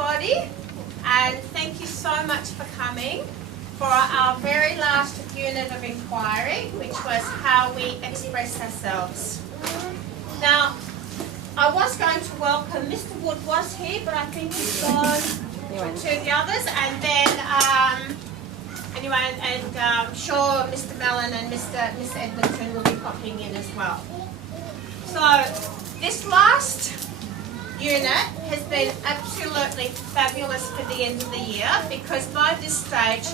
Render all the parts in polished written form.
everybody, and thank you so much for coming for our very last unit of inquiry, which was how we express ourselves. Now, I was going to welcome, Mr. Wood was here, but I think he's gone to the others, and then anyway, and I'm sure Mr. Mellon and Miss Edmonton will be popping in as well. So this last unit has been absolutely fabulous for the end of the year, because by this stage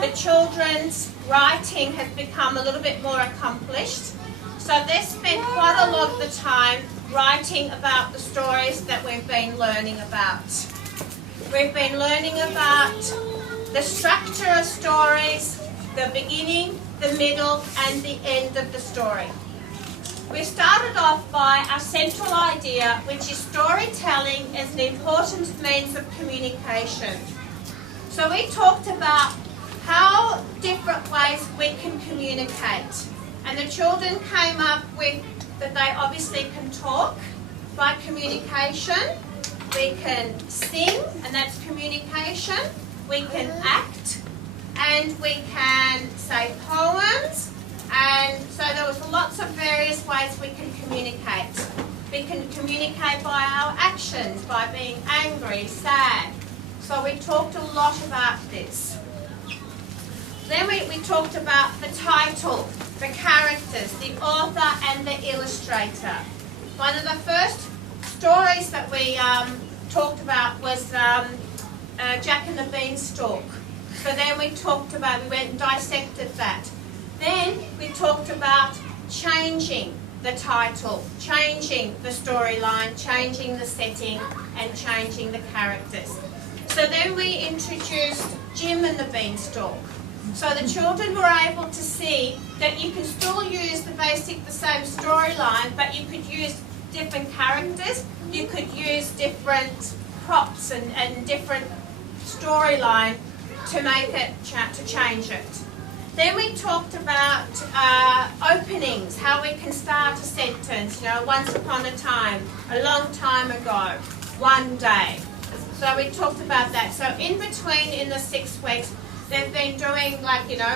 the children's writing has become a little bit more accomplished. So they spent quite a lot of the time writing about the stories that we've been learning about. We've been learning about the structure of stories, the beginning, the middle and the end of the story. We started off by our central idea, which is storytelling as an important means of communication. So we talked about how different ways we can communicate. And the children came up with that they obviously can talk by communication. We can sing, and that's communication. We can act, and we can say poems. And so there was lots of various ways we can communicate. We can communicate by our actions, by being angry, sad. So we talked a lot about this. Then we talked about the title, the characters, the author and the illustrator. One of the first stories that we talked about was Jack and the Beanstalk. So then we went and dissected that. Then we talked about changing the title, changing the storyline, changing the setting and changing the characters. So then we introduced Jim and the Beanstalk. So the children were able to see that you can still use the same storyline, but you could use different characters, you could use different props and different storyline to make it, to change it. Then we talked about openings, how we can start a sentence, once upon a time, a long time ago, one day. So we talked about that. So in between, in the 6 weeks, they've been doing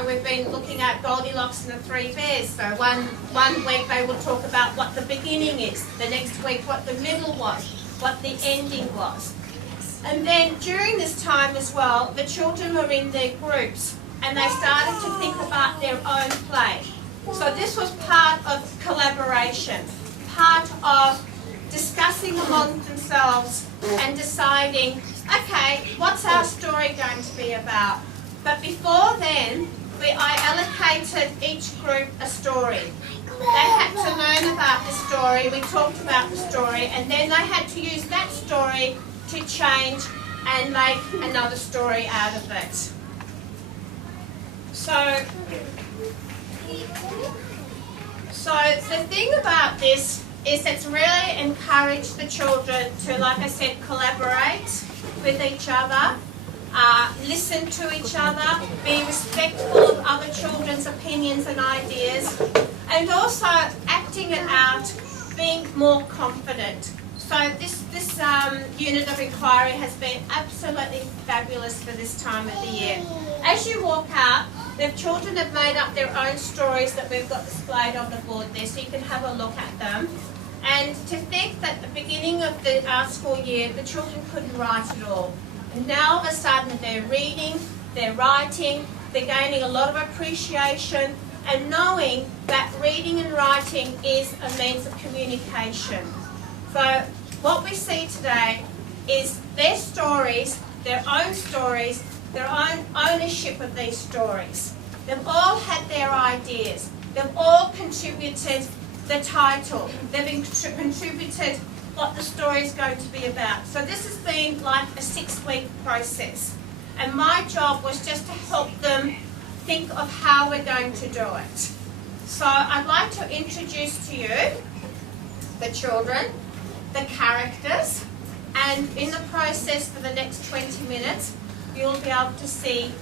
we've been looking at Goldilocks and the Three Bears. So one week they will talk about what the beginning is, the next week what the middle was, what the ending was. And then during this time as well, the children were in their groups and they started to think about their own play. So this was part of collaboration, part of discussing among themselves and deciding, okay, what's our story going to be about? But before then, I allocated each group a story. They had to learn about the story, we talked about the story, and then they had to use that story to change and make another story out of it. So the thing about this is it's really encouraged the children to, like I said, collaborate with each other, listen to each other, be respectful of other children's opinions and ideas, and also acting it out, being more confident. So this unit of inquiry has been absolutely fabulous for this time of the year. As you walk out, the children have made up their own stories that we've got displayed on the board there, so you can have a look at them. And to think that at the beginning of our school year, the children couldn't write at all. And now all of a sudden they're reading, they're writing, they're gaining a lot of appreciation and knowing that reading and writing is a means of communication. So what we see today is their stories, their own ownership of these stories. They've all had their ideas. They've all contributed the title. They've contributed what the story is going to be about. So this has been like a 6-week process. And my job was just to help them think of how we're going to do it. So I'd like to introduce to you the children, the characters, and in the process for the next 20 minutes, you'll be able to see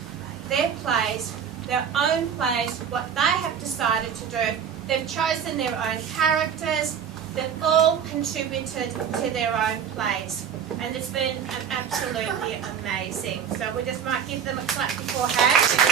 their plays, their own plays, what they have decided to do. They've chosen their own characters. They've all contributed to their own plays. and it's been absolutely amazing. So we just might give them a clap beforehand.